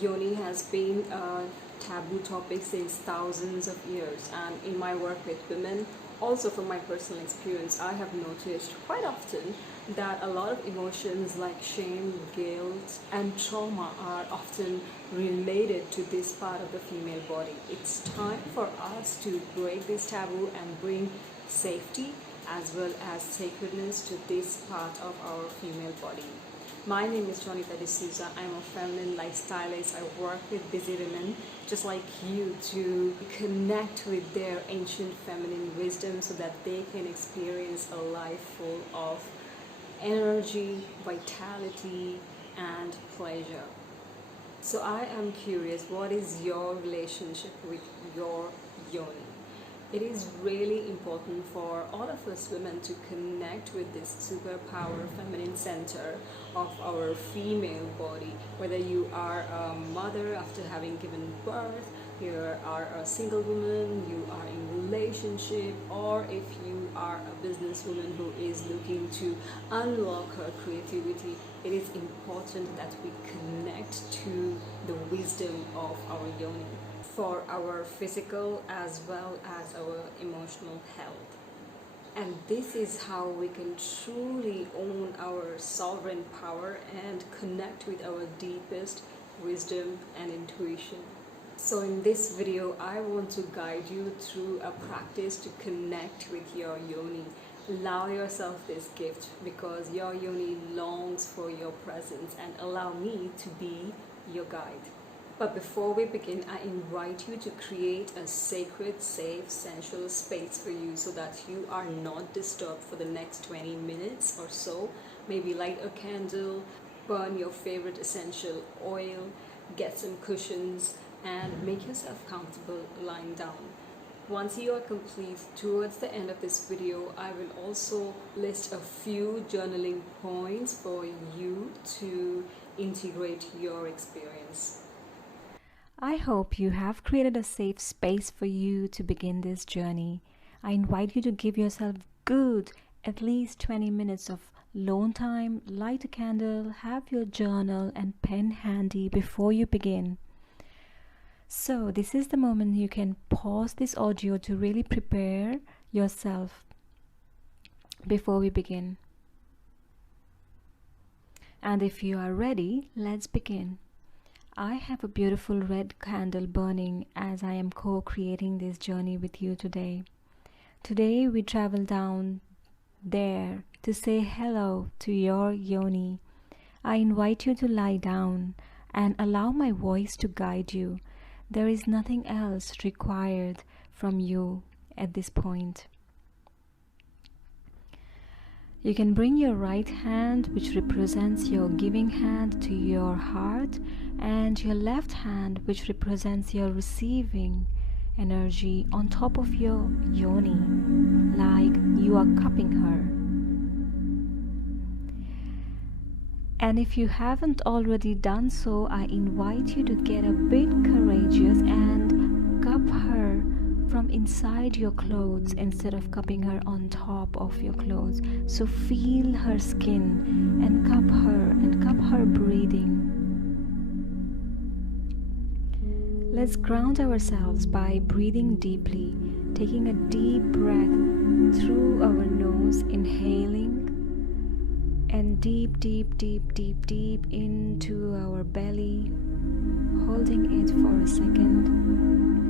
Yoni has been a taboo topic since thousands of years, and in my work with women, also from my personal experience, I have noticed quite often that a lot of emotions like shame, guilt, and trauma are often related to this part of the female body. It's time for us to break this taboo and bring safety as well as sacredness to this part of our female body. My name is Yoni. I'm a feminine lifestylist. I work with busy women just like you to connect with their ancient feminine wisdom so that they can experience a life full of energy, vitality, and pleasure. So I am curious, what is your relationship with your yoni? It is really important for all of us women to connect with this superpower feminine center of our female body. Whether you are a mother after having given birth, you are a single woman, you are in relationship, or if you are a businesswoman who is looking to unlock her creativity, it is important that we connect to the wisdom of our yoni for our physical as well as our emotional health. And this is how we can truly own our sovereign power and connect with our deepest wisdom and intuition. So in this video, I want to guide you through a practice to connect with your yoni. Allow yourself this gift because your yoni longs for your presence, and allow me to be your guide. But before we begin, I invite you to create a sacred, safe, sensual space for you so that you are not disturbed for the next 20 minutes or so. Maybe light a candle, burn your favorite essential oil, get some cushions, and make yourself comfortable lying down. Once you are complete, towards the end of this video, I will also list a few journaling points for you to integrate your experience. I hope you have created a safe space for you to begin this journey. I invite you to give yourself good at least 20 minutes of alone time, light a candle, have your journal and pen handy before you begin. So this is the moment you can pause this audio to really prepare yourself before we begin. And if you are ready, let's begin. I have a beautiful red candle burning as I am co-creating this journey with you today. Today we travel down there to say hello to your yoni. I invite you to lie down and allow my voice to guide you. There is nothing else required from you at this point. You can bring your right hand, which represents your giving hand, to your heart, and your left hand, which represents your receiving energy, on top of your yoni, like you are cupping her. And if you haven't already done so, I invite you to get a bit courageous and cup her from inside your clothes instead of cupping her on top of your clothes. So feel her skin and cup her breathing. Let's ground ourselves by breathing deeply, taking a deep breath through our nose, inhaling, and deep into our belly, holding it for a second,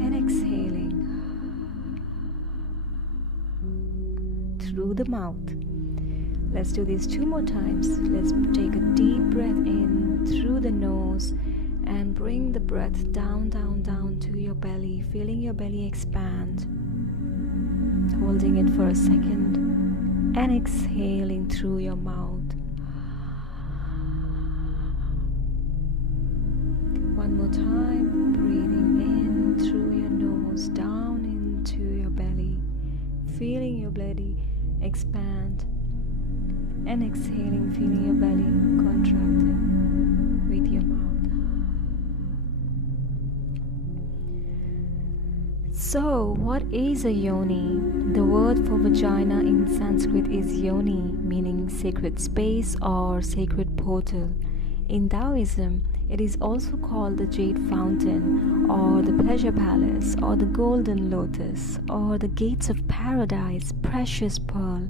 and exhaling through the mouth. Let's do this 2 more times. Let's take a deep breath in through the nose and bring the breath down to your belly, feeling your belly expand, holding it for a second, and exhaling through your mouth. One more time, breathing in through your nose, down into your belly, feeling your belly expand, and exhaling, feeling your belly contracting with your mouth. So, what is a yoni? The word for vagina in Sanskrit is yoni, meaning sacred space or sacred portal. In Taoism, It is also called the Jade Fountain, or the Pleasure Palace, or the Golden Lotus, or the Gates of Paradise, Precious Pearl.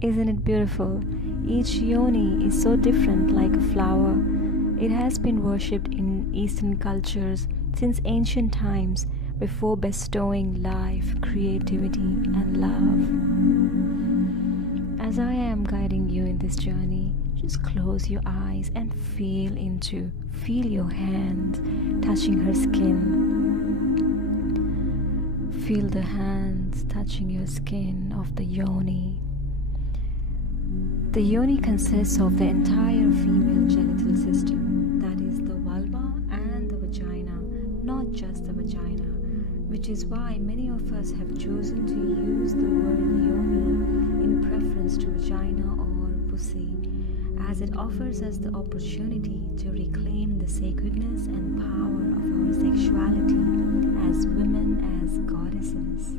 Isn't it beautiful? Each yoni is so different, like a flower. It has been worshipped in Eastern cultures since ancient times, before bestowing life, creativity, and love. As I am guiding you in this journey, just close your eyes and feel your hand touching her skin. Feel the hands touching your skin of the yoni. The yoni consists of the entire female genital system, that is the vulva and the vagina, not just the vagina, which is why many of us have chosen to use the word yoni in preference to vagina or pussy, as it offers us the opportunity to reclaim the sacredness and power of our sexuality as women, as goddesses.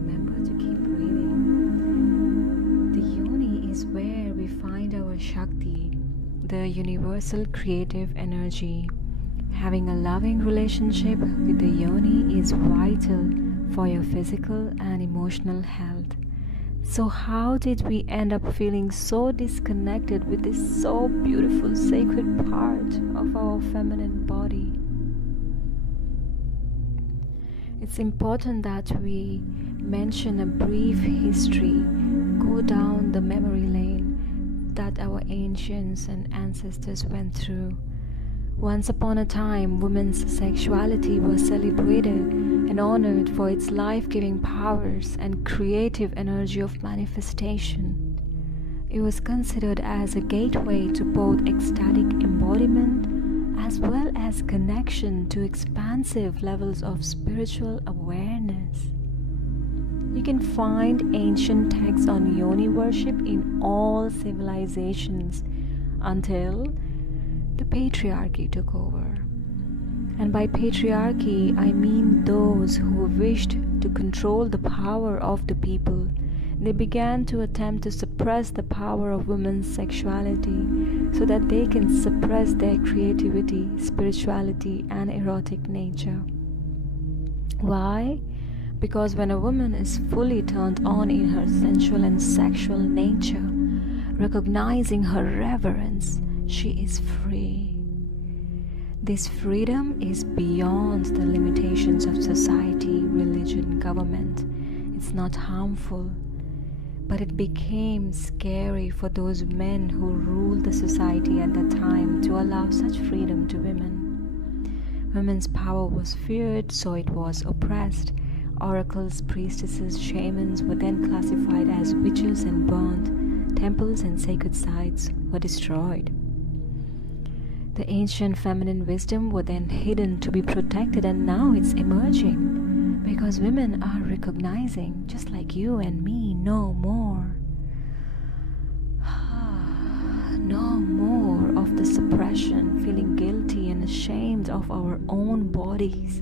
Remember to keep breathing. The yoni is where we find our Shakti, the universal creative energy. Having a loving relationship with the yoni is vital for your physical and emotional health. So how did we end up feeling so disconnected with this so beautiful sacred part of our feminine body? It's important that we mention a brief history, go down the memory lane that our ancients and ancestors went through. Once upon a time, women's sexuality was celebrated and honored for its life-giving powers and creative energy of manifestation. It was considered as a gateway to both ecstatic embodiment as well as connection to expansive levels of spiritual awareness. You can find ancient texts on yoni worship in all civilizations until the patriarchy took over. And by patriarchy, I mean those who wished to control the power of the people. They began to attempt to suppress the power of women's sexuality so that they can suppress their creativity, spirituality, and erotic nature. Why? Because when a woman is fully turned on in her sensual and sexual nature, recognizing her reverence, she is free. This freedom is beyond the limitations of society, religion, government. It's not harmful, but it became scary for those men who ruled the society at that time to allow such freedom to women. Women's power was feared, so it was oppressed. Oracles, priestesses, shamans were then classified as witches and burned. Temples and sacred sites were destroyed. The ancient feminine wisdom was then hidden to be protected, and now it's emerging because women are recognizing, just like you and me, no more. No more of the suppression, feeling guilty and ashamed of our own bodies,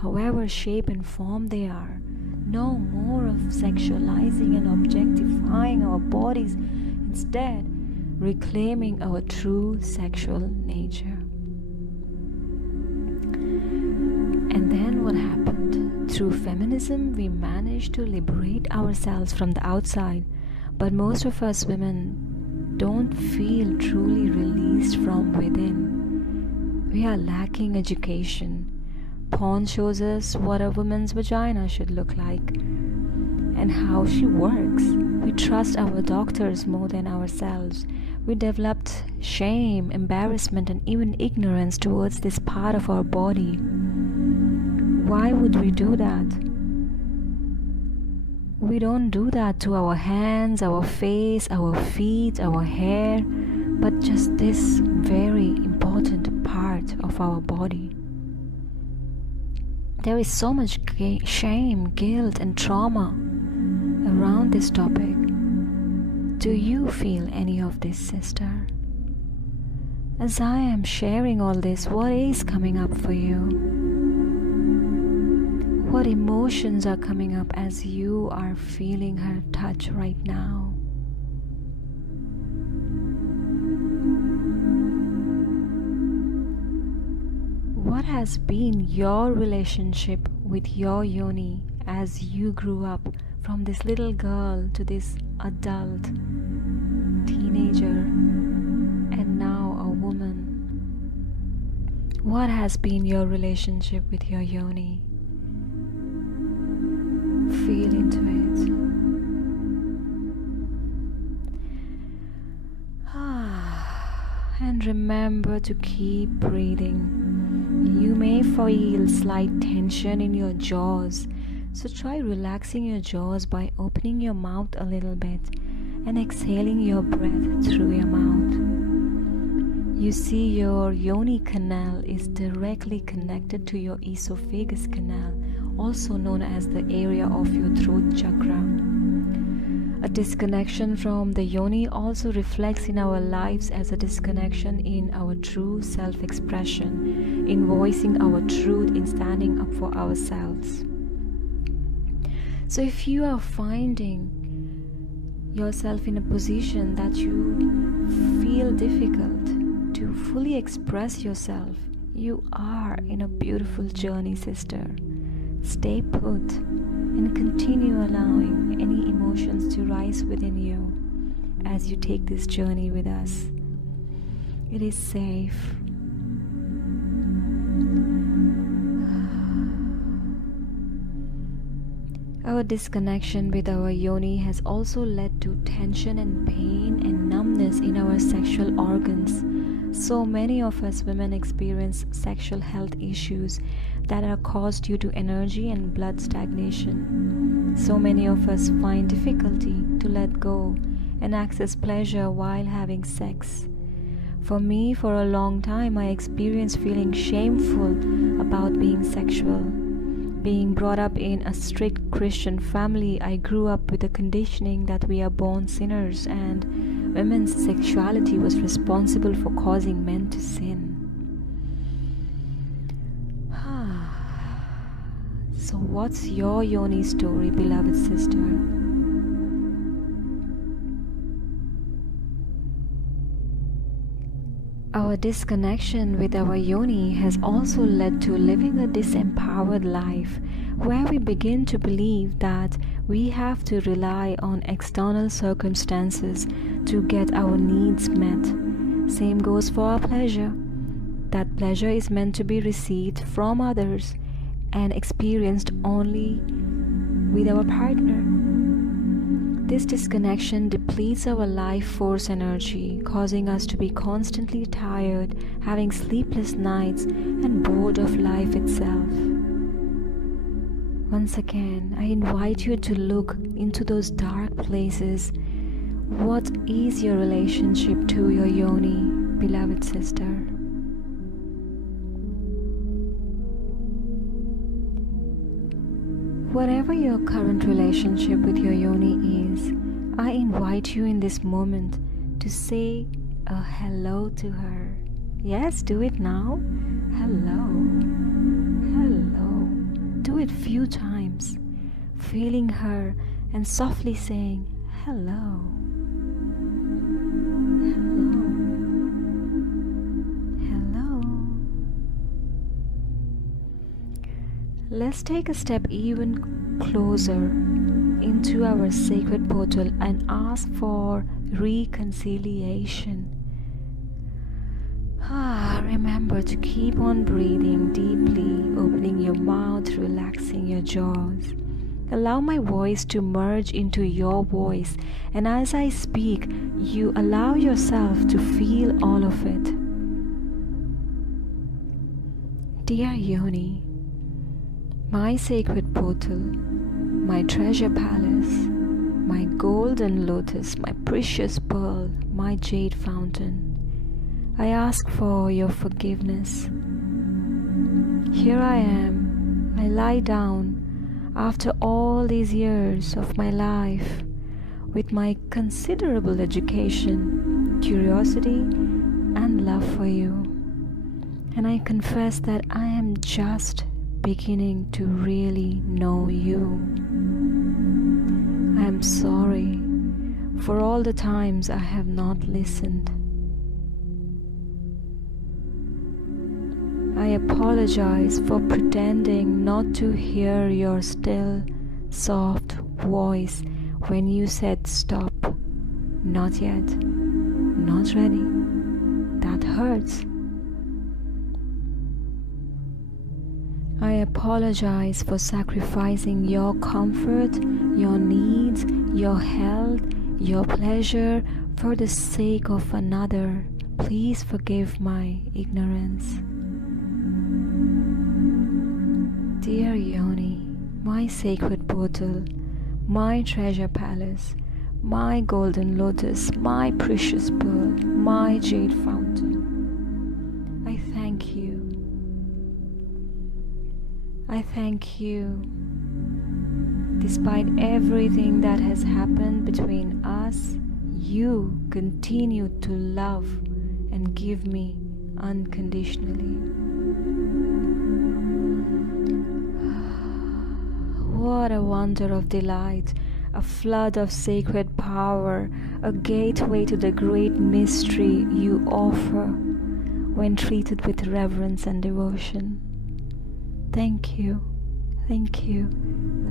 however shape and form they are. No more of sexualizing and objectifying our bodies. Instead, reclaiming our true sexual nature. And then what happened? Through feminism, we managed to liberate ourselves from the outside, but most of us women don't feel truly released from within. We are lacking education. Porn shows us what a woman's vagina should look like and how she works. We trust our doctors more than ourselves. We developed shame, embarrassment, and even ignorance towards this part of our body. Why would we do that? We don't do that to our hands, our face, our feet, our hair, but just this very important part of our body. There is so much shame, guilt, and trauma around this topic. Do you feel any of this, sister? As I am sharing all this, what is coming up for you? What emotions are coming up as you are feeling her touch right now? has been your relationship with your yoni as you grew up from this little girl to this adult, teenager, and now a woman? What has been your relationship with your yoni? Feel into it. And remember to keep breathing. You may feel slight tension in your jaws, so try relaxing your jaws by opening your mouth a little bit and exhaling your breath through your mouth. You see, your yoni canal is directly connected to your esophagus canal, also known as the area of your throat chakra. A disconnection from the yoni also reflects in our lives as a disconnection in our true self-expression, in voicing our truth, in standing up for ourselves. So if you are finding yourself in a position that you feel difficult to fully express yourself, you are in a beautiful journey, sister. Stay put and continue allowing any emotions to rise within you as you take this journey with us. It is safe. Our disconnection with our yoni has also led to tension and pain and numbness in our sexual organs. So many of us women experience sexual health issues that are caused due to energy and blood stagnation. So many of us find difficulty to let go and access pleasure while having sex. For me, for a long time, I experienced feeling shameful about being sexual. Being brought up in a strict Christian family, I grew up with the conditioning that we are born sinners and women's sexuality was responsible for causing men to sin. So what's your yoni story, beloved sister? Our disconnection with our yoni has also led to living a disempowered life, where we begin to believe that we have to rely on external circumstances to get our needs met. Same goes for our pleasure. That pleasure is meant to be received from others and experienced only with our partner. This disconnection depletes our life force energy, causing us to be constantly tired, having sleepless nights, and bored of life itself. Once again, I invite you to look into those dark places. What is your relationship to your yoni, beloved sister? Whatever your current relationship with your yoni is, I invite you in this moment to say a hello to her. Yes, do it now. Hello. Hello. Do it few times, feeling her and softly saying hello. Let's take a step even closer into our sacred portal and ask for reconciliation. Remember to keep on breathing deeply, opening your mouth, relaxing your jaws. Allow my voice to merge into your voice, and as I speak, you allow yourself to feel all of it. Dear Yoni, my sacred portal, my treasure palace, my golden lotus, my precious pearl, my jade fountain, I ask for your forgiveness. Here I am, I lie down after all these years of my life with my considerable education, curiosity, and love for you. And I confess that I am just beginning to really know you. I am sorry for all the times I have not listened. I apologize for pretending not to hear your still, soft voice when you said stop. Not yet. Not ready. That hurts. I apologize for sacrificing your comfort, your needs, your health, your pleasure for the sake of another. Please forgive my ignorance. Dear Yoni, my sacred portal, my treasure palace, my golden lotus, my precious pearl, my jade fountain, I thank you. I thank you. Despite everything that has happened between us, you continue to love and give me unconditionally. What a wonder of delight, a flood of sacred power, a gateway to the great mystery you offer when treated with reverence and devotion. Thank you, thank you,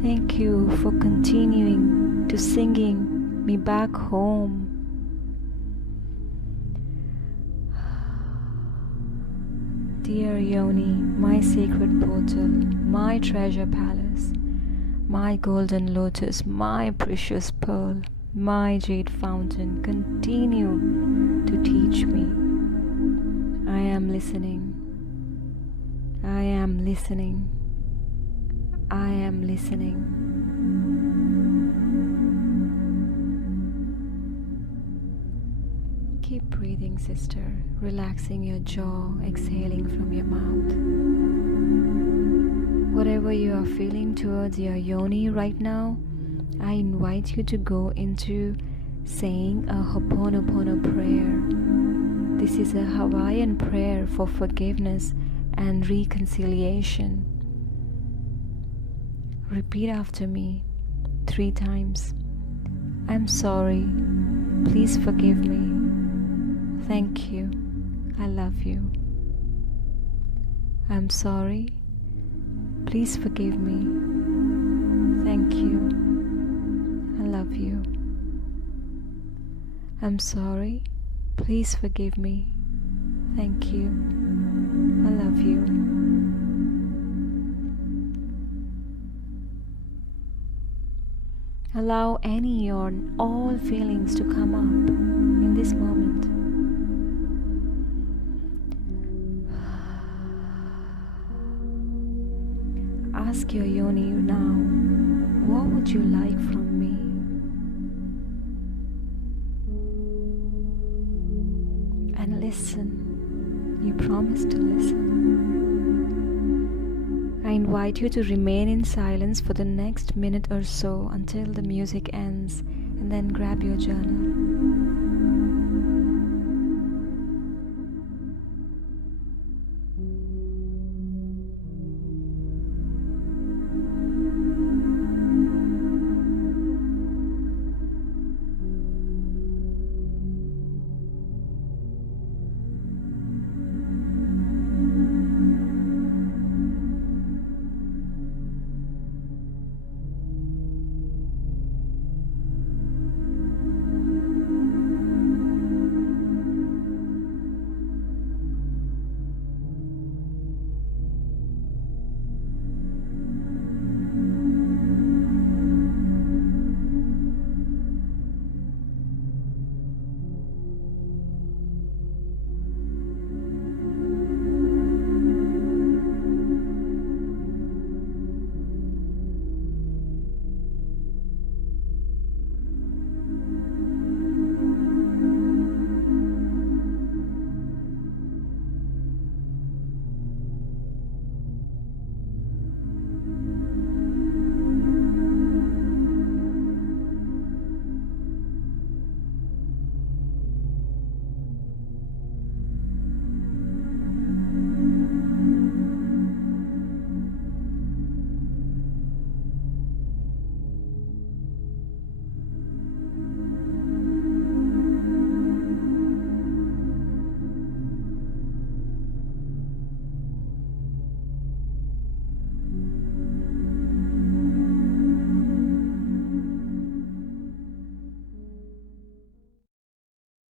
thank you for continuing to singing me back home. Dear Yoni, my sacred portal, my treasure palace, my golden lotus, my precious pearl, my jade fountain, continue to teach me. I am listening. I am listening. I am listening. Keep breathing, sister, relaxing your jaw, exhaling from your mouth. Whatever you are feeling towards your yoni right now, I invite you to go into saying a Ho'oponopono prayer. This is a Hawaiian prayer for forgiveness and reconciliation. Repeat after me 3 times. I'm sorry. Please forgive me. Thank you. I love you. I'm sorry. Please forgive me. Thank you. I love you. I'm sorry. Please forgive me. Thank you. I love you. Allow any or all feelings to come up in this moment. Ask your yoni now, what would you like from me? And listen. You promise to listen. I invite you to remain in silence for the next minute or so until the music ends, and then grab your journal.